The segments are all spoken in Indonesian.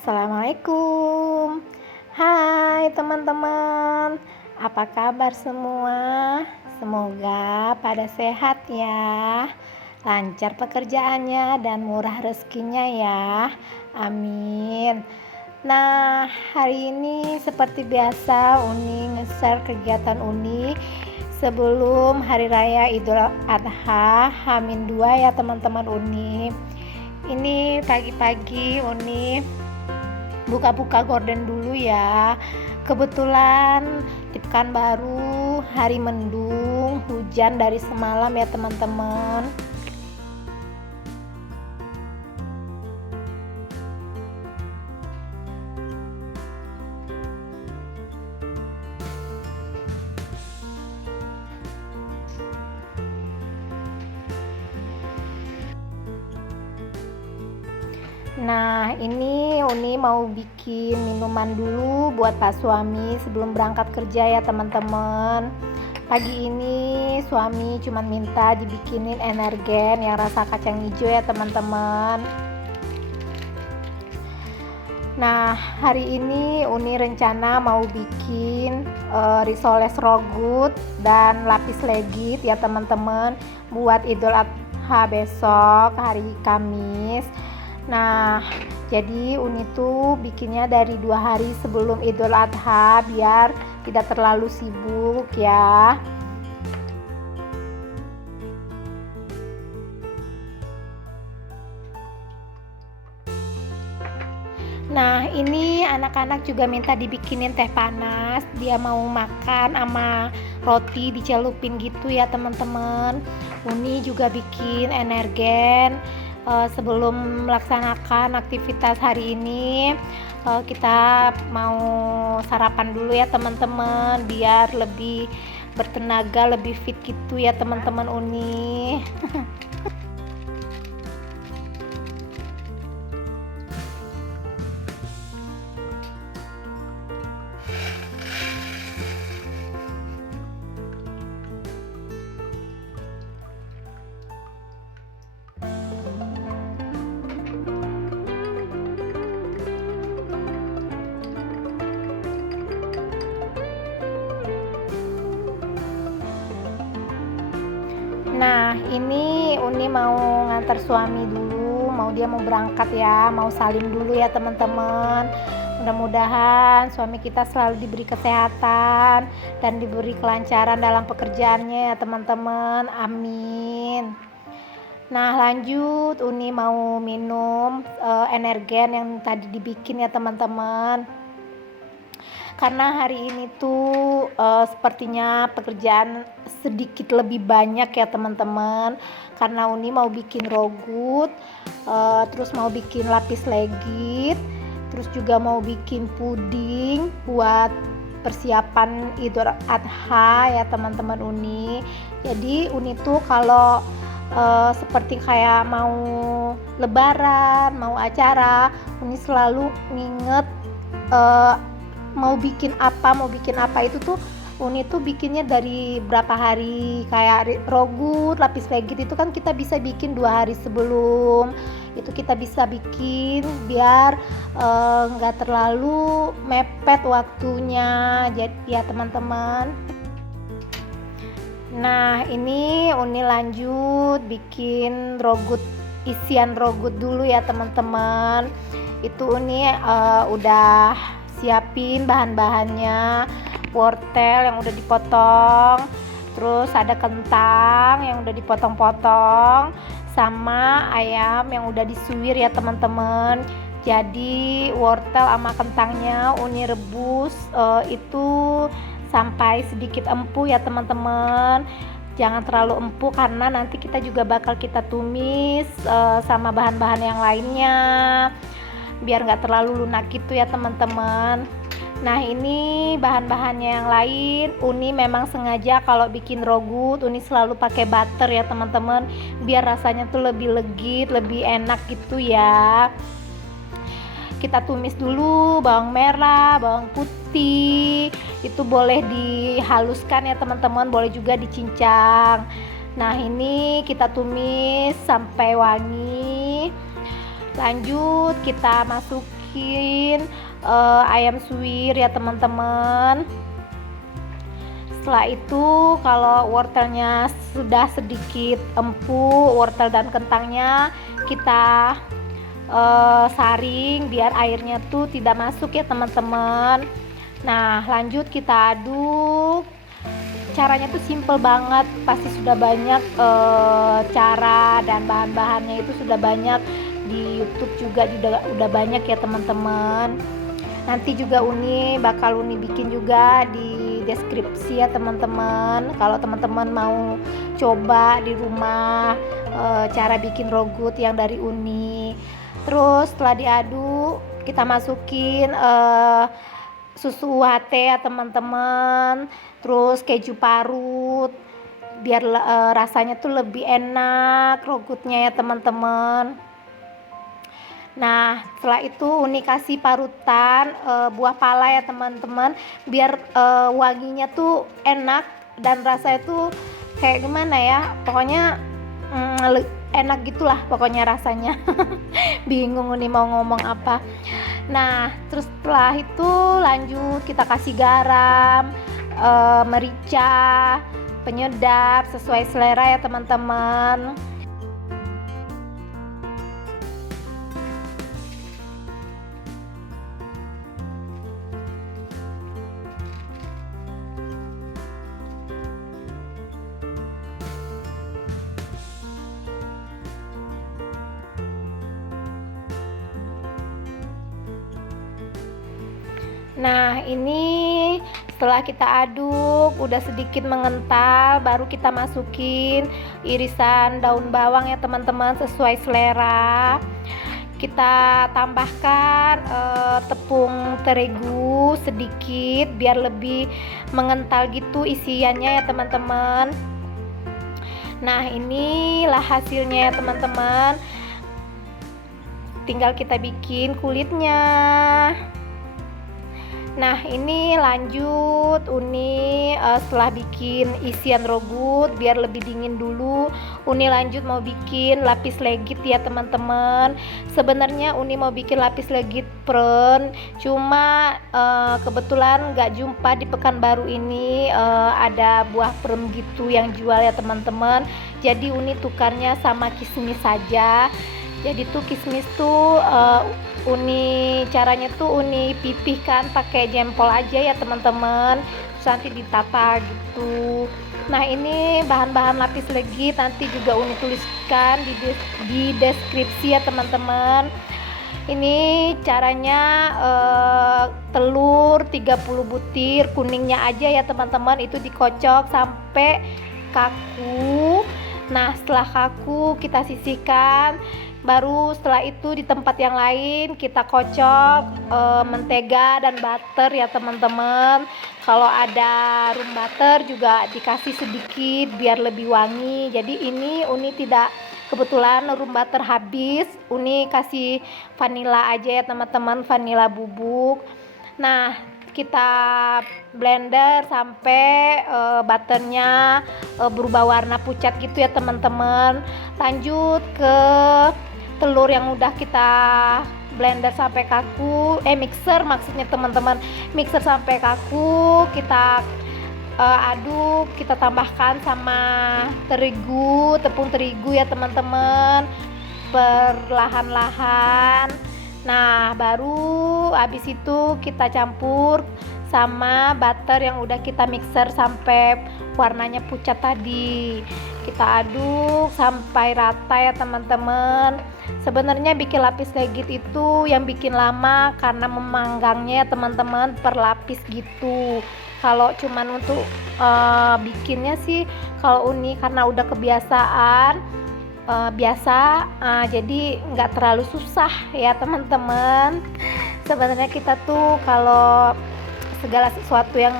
Assalamualaikum. Hai teman-teman, apa kabar semua? Semoga pada sehat ya, lancar pekerjaannya dan murah rezekinya ya. Amin. Nah, hari ini seperti biasa Uni nge-share kegiatan Uni sebelum Hari Raya Idul Adha H-2 ya teman-teman Uni. Ini pagi-pagi Uni buka-buka gorden dulu ya. Kebetulan di Pekanbaru hari mendung, hujan dari semalam ya teman-teman. Nah, ini Uni mau bikin minuman dulu buat Pak suami sebelum berangkat kerja ya teman-teman. Pagi ini suami cuma minta dibikinin energen yang rasa kacang hijau ya teman-teman. Nah, hari ini Uni rencana mau bikin risoles rogut dan lapis legit ya teman-teman buat Idul Adha besok hari Kamis. Nah, jadi Uni tuh bikinnya dari 2 hari sebelum Idul Adha biar tidak terlalu sibuk ya. Nah, ini anak-anak juga minta dibikinin teh panas. Dia mau makan sama roti dicelupin gitu ya teman-teman. Uni juga bikin energen sebelum melaksanakan aktivitas hari ini. Kita mau sarapan dulu ya teman-teman biar lebih bertenaga, lebih fit gitu ya teman-teman Uni. Nah, ini Uni mau ngantar suami dulu, dia mau berangkat ya, mau salim dulu ya teman-teman. Mudah-mudahan suami kita selalu diberi kesehatan dan diberi kelancaran dalam pekerjaannya ya teman-teman. Amin. Nah, lanjut Uni mau minum energen yang tadi dibikin ya teman-teman. Karena hari ini tuh sepertinya pekerjaan sedikit lebih banyak ya teman-teman. Karena Uni mau bikin rogut, terus mau bikin lapis legit, terus juga mau bikin puding buat persiapan Idul Adha ya teman-teman Uni. Jadi Uni tuh kalau seperti kayak mau lebaran, mau acara, Uni selalu nginget mau bikin apa itu tuh Uni tuh bikinnya dari berapa hari. Kayak rogut, lapis legit itu kan kita bisa bikin 2 hari sebelum. Itu kita bisa bikin biar nggak terlalu mepet waktunya. Jadi ya teman-teman. Nah, ini Uni lanjut bikin rogut, isian rogut dulu ya teman-teman. Itu Uni udah siapin bahan-bahannya, wortel yang udah dipotong, terus ada kentang yang udah dipotong-potong, sama ayam yang udah disuwir ya teman-teman. Jadi wortel sama kentangnya Uni rebus itu sampai sedikit empuk ya teman-teman. Jangan terlalu empuk karena nanti kita juga bakal kita tumis sama bahan-bahan yang lainnya biar nggak terlalu lunak gitu ya teman-teman. Nah, ini bahan-bahannya yang lain Uni memang sengaja kalau bikin rogut Uni selalu pakai butter ya teman-teman biar rasanya tuh lebih legit, lebih enak gitu ya. Kita tumis dulu bawang merah, bawang putih, itu boleh dihaluskan ya teman-teman, boleh juga dicincang. Nah, ini kita tumis sampai wangi. Lanjut kita masukin masukin ayam suwir ya teman-teman. Setelah itu kalau wortelnya sudah sedikit empuk, wortel dan kentangnya kita saring biar airnya tuh tidak masuk ya teman-teman. Nah lanjut kita aduk. Caranya tuh simple banget, pasti sudah banyak cara dan bahan-bahannya itu sudah banyak di YouTube juga udah banyak ya teman-teman. Nanti juga Uni bakal bikin juga di deskripsi ya teman-teman. Kalau teman-teman mau coba di rumah cara bikin rogut yang dari Uni. Terus setelah diaduk kita masukin susu UHT ya teman-teman. Terus keju parut biar rasanya tuh lebih enak rogutnya ya teman-teman. Nah setelah itu Uni kasih parutan buah pala ya teman-teman, biar wanginya tuh enak dan rasanya tuh kayak gimana ya, pokoknya enak gitulah pokoknya rasanya. Bingung Uni mau ngomong apa. Nah terus setelah itu lanjut kita kasih garam, merica, penyedap sesuai selera ya teman-teman. Nah ini setelah kita aduk udah sedikit mengental, baru kita masukin irisan daun bawang ya teman-teman sesuai selera. Kita tambahkan tepung terigu sedikit biar lebih mengental gitu isiannya ya teman-teman. Nah inilah hasilnya ya teman-teman, tinggal kita bikin kulitnya. Nah ini lanjut Uni setelah bikin isian rogut biar lebih dingin dulu, Uni lanjut mau bikin lapis legit ya teman-teman. Sebenarnya Uni mau bikin lapis legit pren, cuma kebetulan nggak jumpa di Pekanbaru ini ada buah pren gitu yang jual ya teman-teman. Jadi Uni tukarnya sama kismis saja. Jadi tuh kismis tuh Uni caranya tuh Uni pipihkan pakai jempol aja ya teman-teman, terus nanti ditata gitu. Nah ini bahan-bahan lapis legit nanti juga Uni tuliskan di deskripsi ya teman-teman. Ini caranya telur 30 butir kuningnya aja ya teman-teman, itu dikocok sampai kaku. Nah setelah kaku kita sisihkan, baru setelah itu di tempat yang lain kita kocok mentega dan butter ya teman-teman. Kalau ada room butter juga dikasih sedikit biar lebih wangi. Jadi ini Uni tidak, kebetulan room butter habis, Uni kasih vanila aja ya teman-teman, vanila bubuk. Nah kita blender sampai butternya berubah warna pucat gitu ya teman-teman. Lanjut ke telur yang udah kita blender sampai kaku, mixer maksudnya teman-teman, mixer sampai kaku, kita aduk, kita tambahkan sama tepung terigu ya teman-teman, perlahan-lahan. Nah baru habis itu kita campur sama butter yang udah kita mixer sampai warnanya pucat tadi. Kita aduk sampai rata ya teman-teman. Sebenarnya bikin lapis legit itu yang bikin lama karena memanggangnya ya teman-teman, per lapis gitu. Kalau cuman untuk bikinnya sih, kalau Uni karena udah kebiasaan biasa, jadi nggak terlalu susah ya teman-teman. Sebenarnya kita tuh kalau segala sesuatu yang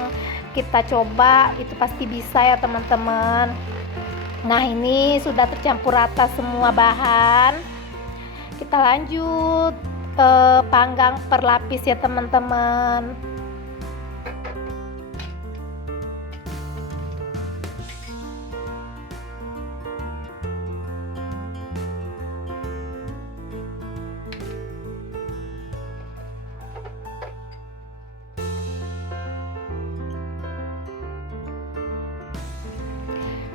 kita coba itu pasti bisa ya teman-teman. Nah ini sudah tercampur rata semua bahan, kita lanjut panggang per lapis ya teman-teman.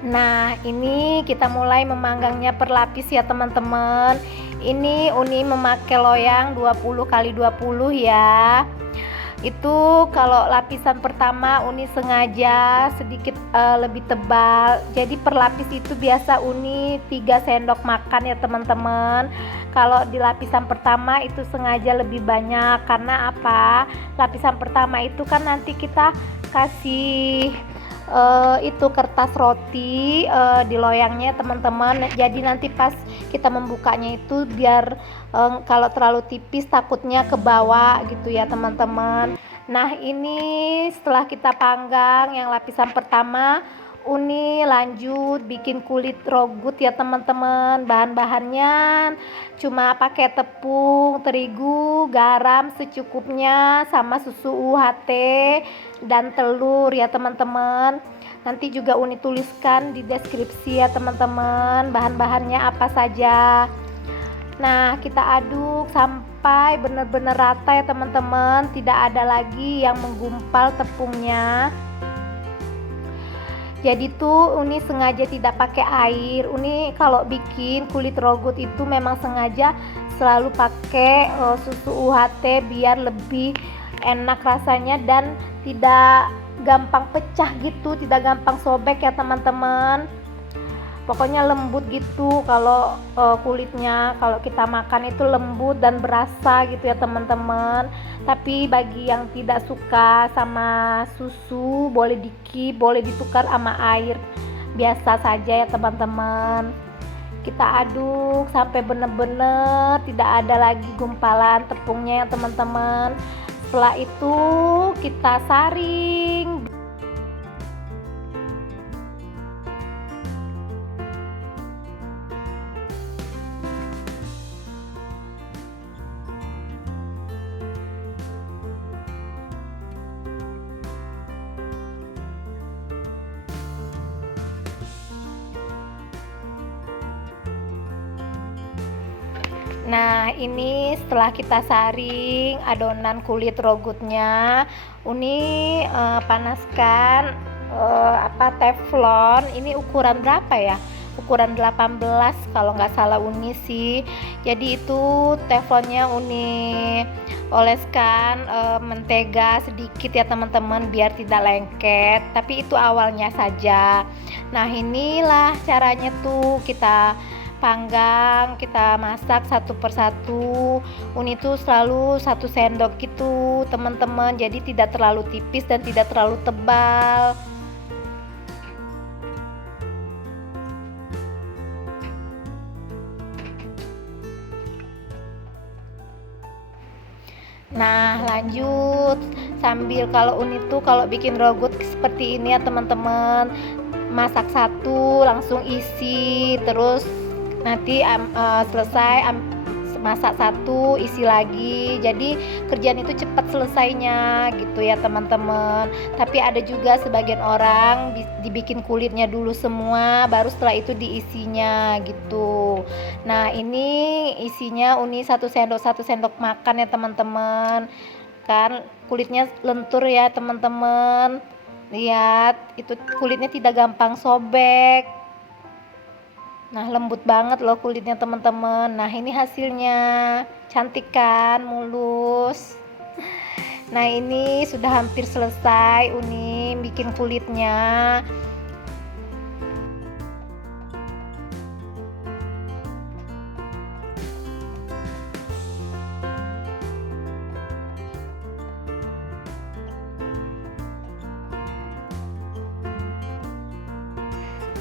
Nah, ini kita mulai memanggangnya per lapis ya teman-teman. Ini Uni memakai loyang 20 kali 20 ya. Itu kalau lapisan pertama Uni sengaja sedikit lebih tebal. Jadi per lapis itu biasa Uni 3 sendok makan ya teman-teman. Kalau di lapisan pertama itu sengaja lebih banyak karena apa? Lapisan pertama itu kan nanti kita kasih itu kertas roti di loyangnya teman-teman. Jadi nanti pas kita membukanya itu biar kalau terlalu tipis takutnya ke bawah gitu ya teman-teman. Nah, ini setelah kita panggang yang lapisan pertama, Uni lanjut bikin kulit rogut ya teman-teman. Bahan-bahannya cuma pakai tepung terigu, garam secukupnya, sama susu UHT dan telur ya teman-teman. Nanti juga Uni tuliskan di deskripsi ya teman-teman bahan-bahannya apa saja. Nah, kita aduk sampai benar-benar rata ya teman-teman, tidak ada lagi yang menggumpal tepungnya. Jadi tuh Uni sengaja tidak pakai air. Uni kalau bikin kulit rogut itu memang sengaja selalu pakai susu UHT biar lebih enak rasanya dan tidak gampang pecah gitu, tidak gampang sobek ya teman-teman. Pokoknya lembut gitu kalau kulitnya kalau kita makan itu lembut dan berasa gitu ya teman-teman. Tapi bagi yang tidak suka sama susu boleh boleh ditukar sama air biasa saja ya teman-teman. Kita aduk sampai benar-benar tidak ada lagi gumpalan tepungnya ya teman-teman. Setelah itu kita saring. Nah, ini setelah kita saring adonan kulit rogutnya, Uni panaskan teflon. Ini ukuran berapa ya? Ukuran 18 kalau nggak salah Uni sih. Jadi itu teflonnya Uni oleskan mentega sedikit ya teman-teman biar tidak lengket. Tapi itu awalnya saja. Nah, inilah caranya tuh kita panggang, kita masak satu persatu. Uni itu selalu 1 sendok gitu teman-teman, jadi tidak terlalu tipis dan tidak terlalu tebal. Nah, lanjut sambil kalau Uni tuh kalau bikin rogut seperti ini ya teman-teman, masak satu langsung isi, terus nanti selesai masak satu isi lagi. Jadi kerjaan itu cepat selesainya gitu ya teman-teman. Tapi ada juga sebagian orang dibikin kulitnya dulu semua baru setelah itu diisinya gitu. Nah, ini isinya Uni 1 sendok makan ya teman-teman. Kan kulitnya lentur ya teman-teman. Lihat, itu kulitnya tidak gampang sobek. Nah, lembut banget loh kulitnya teman-teman. Nah, ini hasilnya. Cantik kan, mulus. Nah, ini sudah hampir selesai Uni bikin kulitnya.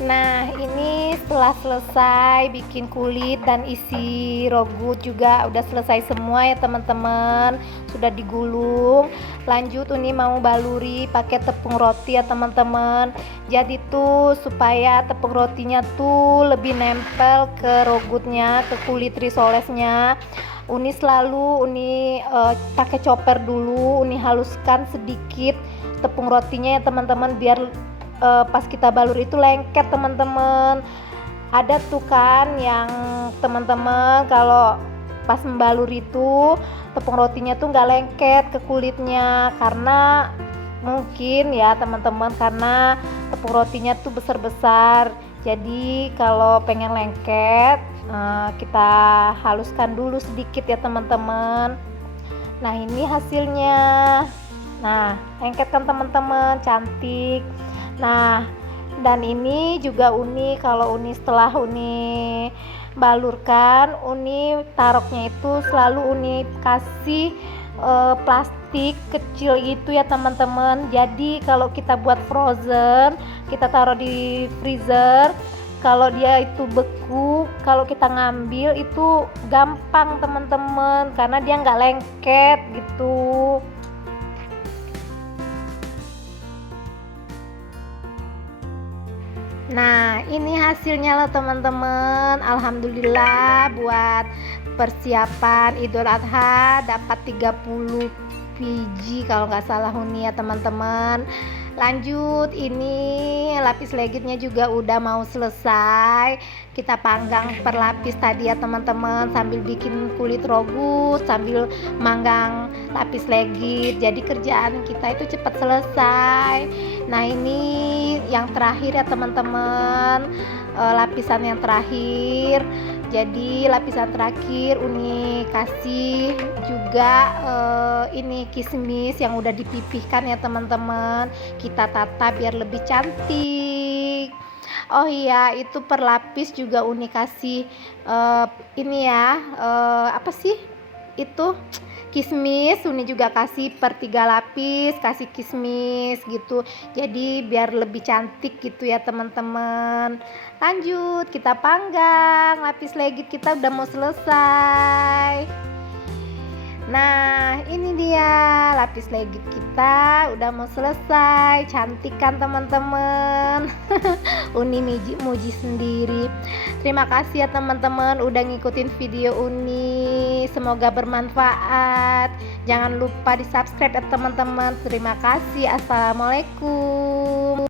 Nah, ini setelah selesai bikin kulit dan isi rogut juga udah selesai semua ya teman-teman. Sudah digulung. Lanjut Uni mau baluri pakai tepung roti ya teman-teman. Jadi tuh supaya tepung rotinya tuh lebih nempel ke rogutnya, ke kulit risolesnya. Uni selalu pakai chopper dulu, Uni haluskan sedikit tepung rotinya ya teman-teman biar pas kita balur itu lengket teman-teman. Ada tuh kan yang teman-teman kalau pas membalur itu tepung rotinya tuh nggak lengket ke kulitnya karena mungkin ya teman-teman, karena tepung rotinya tuh besar-besar. Jadi kalau pengen lengket, kita haluskan dulu sedikit ya teman-teman. Nah ini hasilnya. Nah lengket kan teman-teman, cantik. Nah dan ini juga Uni, kalau Uni setelah Uni balurkan, Uni taroknya itu selalu Uni kasih plastik kecil gitu ya teman-teman. Jadi kalau kita buat frozen, kita taruh di freezer, kalau dia itu beku, kalau kita ngambil itu gampang teman-teman, karena dia nggak lengket gitu. Nah ini hasilnya loh teman-teman. Alhamdulillah, buat persiapan Idul Adha dapat 30 biji kalau nggak salah Uni ya teman-teman. Lanjut, ini lapis legitnya juga udah mau selesai. Kita panggang per lapis tadi ya teman-teman, sambil bikin kulit rogut, sambil manggang lapis legit. Jadi kerjaan kita itu cepat selesai. Nah ini yang terakhir ya teman-teman, lapisan yang terakhir. Jadi lapisan terakhir Uni kasih juga ini kismis yang udah dipipihkan ya teman-teman. Kita tata biar lebih cantik. Oh iya, itu per lapis juga Uni kasih ini ya, apa sih itu, kismis. Uni juga kasih per 3 lapis, kasih kismis gitu, jadi biar lebih cantik gitu ya teman-teman. Lanjut, kita panggang. Lapis legit kita udah mau selesai. Nah ini dia lapis legit kita udah mau selesai. Cantik kan teman-teman. Uni muji sendiri. Terima kasih ya teman-teman udah ngikutin video Uni, semoga bermanfaat. Jangan lupa di subscribe ya teman-teman. Terima kasih. Assalamualaikum.